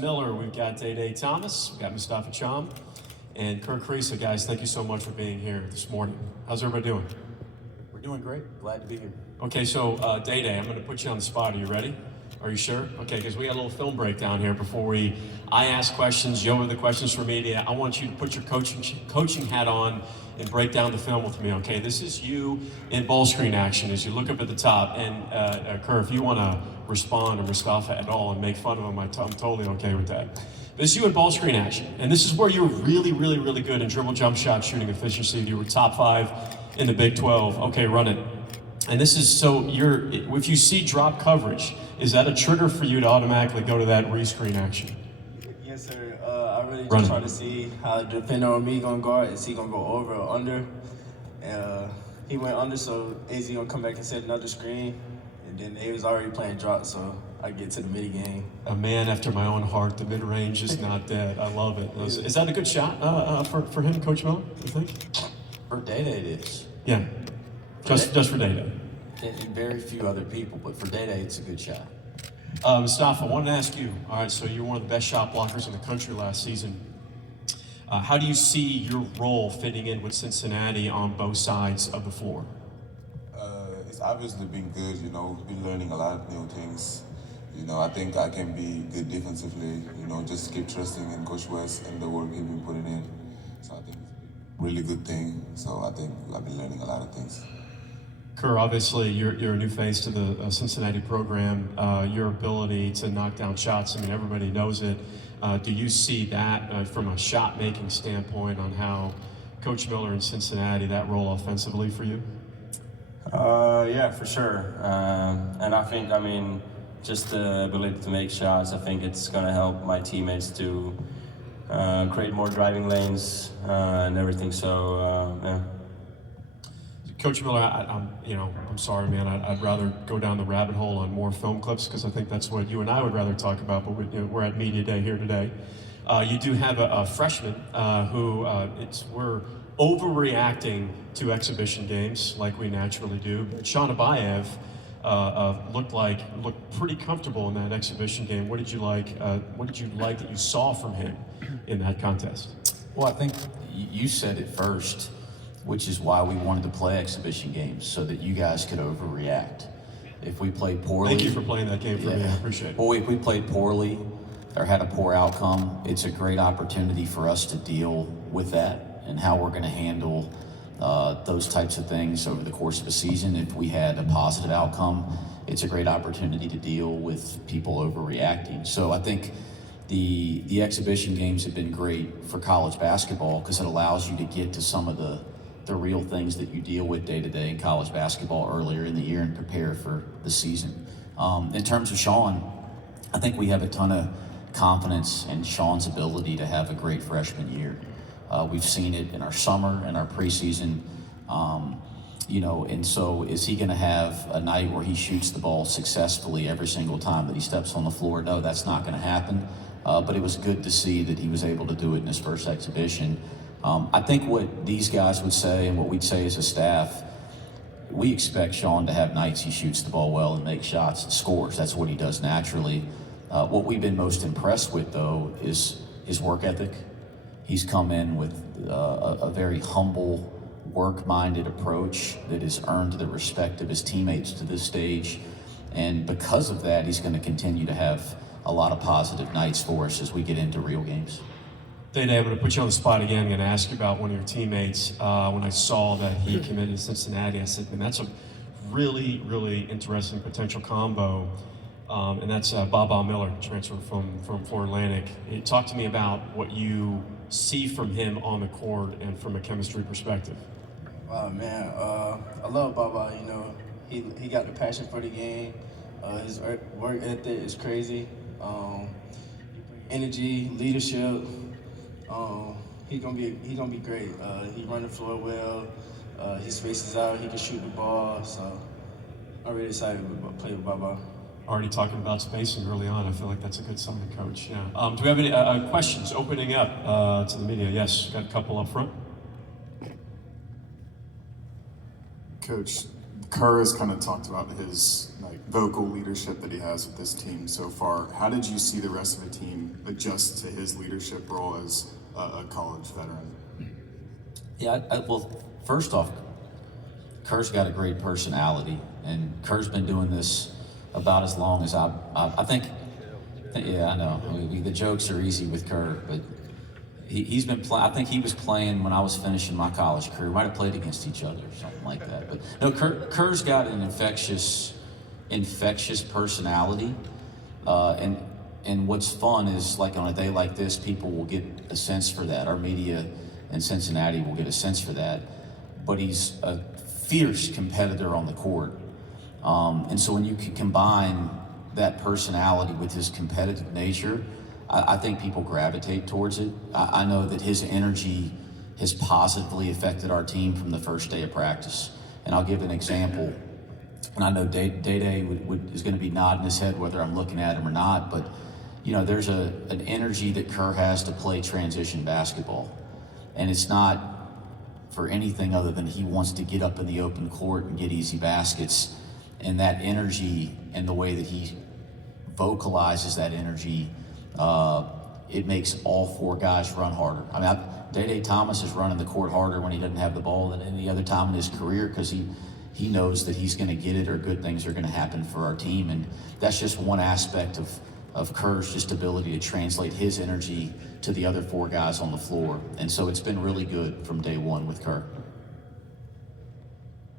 Miller, we've got Day Thomas, we've got Moustapha Thiam, and Kerr Kriisa. Guys, thank you so much for being here this morning. How's everybody doing? We're doing great. Glad to be here. Okay, so Day, I'm going to put you on the spot. Are you ready? Are you sure? Okay, because we got a little film breakdown here before I ask questions, you have the questions for media. I want you to put your coaching hat on and break down the film with me, okay? This is you in ball screen action as you look up at the top. And Kerr, if you want to respond to Moustapha at all and make fun of him, I'm totally okay with that. This is you in ball screen action. And this is where you were really, really, really good in dribble jump shot shooting efficiency. You were top 5 in the Big 12. Okay, run it. And this is, so if you see drop coverage, is that a trigger for you to automatically go to that rescreen action? Yes, sir. I really just try to see how the defender on me gonna guard. Is he gonna go over or under? He went under, so AZ gonna come back and set another screen. And then they was already playing drop, so I get to the mid game. A man after my own heart. The mid range is not dead. I love it. Is that a good shot for him, Coach Miller? You think? For Day it is. Yeah. Just for Day. And very few other people, but for Day it's a good shot. Moustapha, I wanted to ask you, all right, so you're one of the best shot blockers in the country last season. How do you see your role fitting in with Cincinnati on both sides of the floor? It's obviously been good, been learning a lot of new things. I think I can be good defensively, just keep trusting in Coach West and the work he's been putting in. So I think it's a really good thing. So I think I've been learning a lot of things. Kerr, obviously you're a new face to the Cincinnati program. Your ability to knock down shots, I mean, everybody knows it. Do you see that from a shot-making standpoint on how Coach Miller in Cincinnati, that role offensively for you? Yeah, for sure. And I think, just the ability to make shots, I think it's going to help my teammates to create more driving lanes and everything. So, yeah. Coach Miller, I'm sorry, man. I'd rather go down the rabbit hole on more film clips because I think that's what you and I would rather talk about. But we're at Media Day here today. You do have a freshman who we're overreacting to exhibition games like we naturally do. But Sean Abayev looked pretty comfortable in that exhibition game. What did you like? What did you like that you saw from him in that contest? Well, I think you said it first, which is why we wanted to play exhibition games, so that you guys could overreact. If we played poorly... Thank you for playing that game for me, I appreciate it. Well, if we played poorly or had a poor outcome, it's a great opportunity for us to deal with that and how we're going to handle those types of things over the course of a season. If we had a positive outcome, it's a great opportunity to deal with people overreacting. So I think the exhibition games have been great for college basketball because it allows you to get to some of the real things that you deal with day to day in college basketball earlier in the year and prepare for the season. In terms of Sean, I think we have a ton of confidence in Sean's ability to have a great freshman year. We've seen it in our summer and our preseason, and so is he gonna have a night where he shoots the ball successfully every single time that he steps on the floor? No, that's not gonna happen, but it was good to see that he was able to do it in his first exhibition. I think what these guys would say and what we'd say as a staff, we expect Sean to have nights he shoots the ball well and makes shots and scores. That's what he does naturally. What we've been most impressed with, though, is his work ethic. He's come in with a very humble, work-minded approach that has earned the respect of his teammates to this stage. And because of that, he's going to continue to have a lot of positive nights for us as we get into real games. Day, I'm going to put you on the spot again. I'm going to ask you about one of your teammates. When I saw that he committed to Cincinnati, I said, man, that's a really, really interesting potential combo. And that's Baba Miller, transferred from Florida Atlantic. Talk to me about what you see from him on the court and from a chemistry perspective. Wow, man. I love Baba. He got the passion for the game. His work ethic is crazy. Energy, leadership. He gonna be great. He run the floor well. He spaces out. He can shoot the ball. So I'm really excited to play with Baba. Already talking about spacing early on. I feel like that's a good sign, Coach. Yeah. Do we have any questions opening up to the media? Yes, got a couple up front. Coach, Kerr has kind of talked about his vocal leadership that he has with this team so far. How did you see the rest of the team adjust to his leadership role as a college veteran? Yeah, well, first off, Kerr's got a great personality, and Kerr's been doing this about as long as I think. Yeah, I know. The jokes are easy with Kerr, but he's been playing. I think he was playing when I was finishing my college career. We might have played against each other or something like that. But no, Kerr's got an infectious personality, and what's fun is, like, on a day like this, people will get a sense for that. Our media in Cincinnati will get a sense for that. But he's a fierce competitor on the court, and so when you can combine that personality with his competitive nature, I think people gravitate towards it. I know that his energy has positively affected our team from the first day of practice. And I'll give an example. And I know Day is going to be nodding his head whether I'm looking at him or not. But, you know, there's an energy that Kerr has to play transition basketball. And it's not for anything other than he wants to get up in the open court and get easy baskets. And that energy and the way that he vocalizes that energy, it makes all four guys run harder. I mean, Day Thomas is running the court harder when he doesn't have the ball than any other time in his career, because he knows that he's going to get it, or good things are going to happen for our team. And that's just one aspect of Kerr's just ability to translate his energy to the other four guys on the floor. And so it's been really good from day one with Kerr.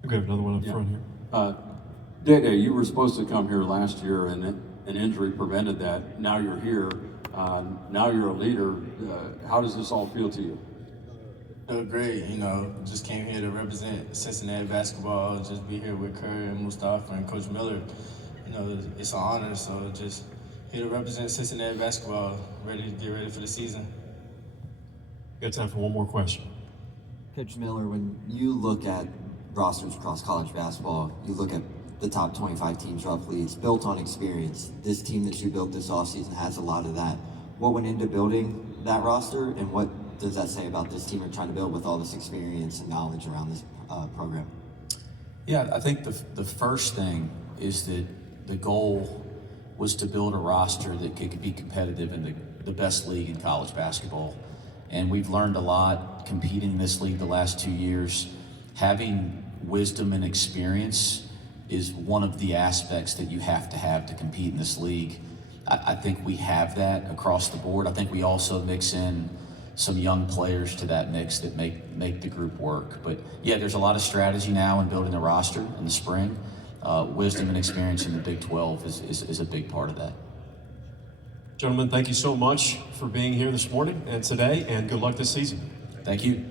Okay, another one up front here. Day, you were supposed to come here last year, and an injury prevented that. Now you're here. Now you're a leader. How does this all feel to you? Feel great. You know, just came here to represent Cincinnati basketball. Just be here with Kerr and Moustapha and Coach Miller. You know, it's an honor. So just here to represent Cincinnati basketball. Ready to get ready for the season. Got time for one more question. Coach Miller, when you look at rosters across college basketball, you look at the top 25 teams roughly, it's built on experience. This team that you built this offseason has a lot of that. What went into building that roster, and what does that say about this team you're trying to build with all this experience and knowledge around this program? Yeah, I think the first thing is that the goal was to build a roster that could be competitive in the best league in college basketball. And we've learned a lot competing in this league the last 2 years. Having wisdom and experience is one of the aspects that you have to compete in this league. I think we have that across the board. I think we also mix in some young players to that mix that make the group work. But yeah, there's a lot of strategy now in building the roster in the spring. Wisdom and experience in the Big 12 is a big part of that. Gentlemen, thank you so much for being here this morning and today, and good luck this season. Thank you.